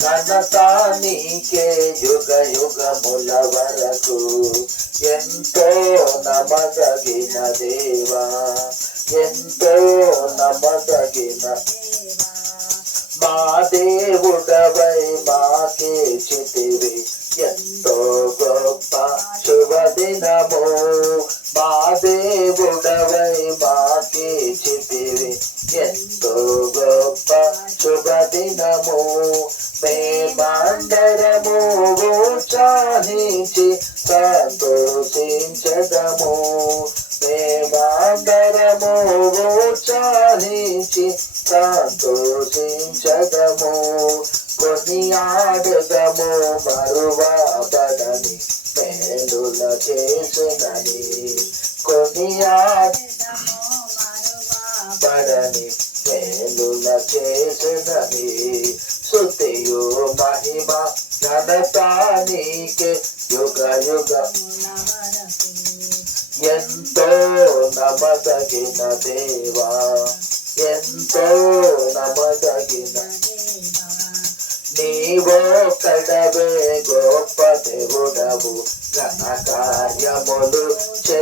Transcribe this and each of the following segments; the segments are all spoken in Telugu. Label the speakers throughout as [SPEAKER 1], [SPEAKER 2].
[SPEAKER 1] ఘనత నీకే యుగ యుగముల వరకు. ఎంతో నమదగిన దేవా ఎంతో నమదగిన మా దేవుడవై మాకే చితివి ఎంతో గొప్ప శుభ దినము మా దేవుడవై మా చితివి ఎంతో గొప్ప శుభదినము మేమాందరము ఉత్సాహించి సంతోషించదము. మేమాందరము ఉత్సాహించి సంతోషించదము. కొన్ని ఆడదము మరువబడని మేలుల చేసునని. కొన్ని ఆ కొనియాడబడని మేలుల చేసినని సుతియో మహిమ ఘనత యుగ యుగ ఎంతో నమదగిన దేవా. ఎంతో నమదగిన నీవో కడవే గొప్ప దేవుడవు. ఘన కార్యములు చే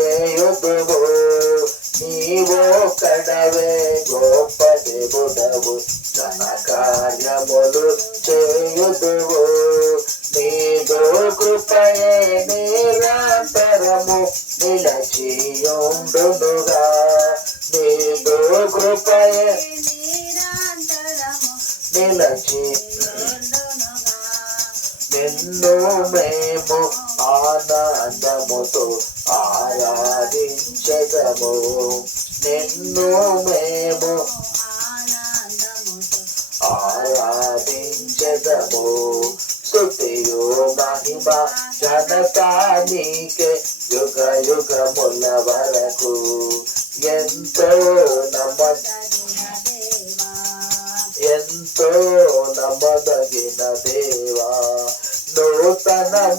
[SPEAKER 1] దేవుడవు ఘన కార్యములు చేయుదువు. నీదో కృపయే నిరంతరము నిలచియుండునుగా. నీదో కృపయే నిలచి నిన్ను మేము ఆనందముతో ఆరాధించదము. నిన్ను మేము ఆరాధించదము. స్థుతియో మహిమ ఘనత యుగ యుగముల వరకు ఎంతో నమ్మ ఎంతో నమ్మదగిన దేవా. నూతన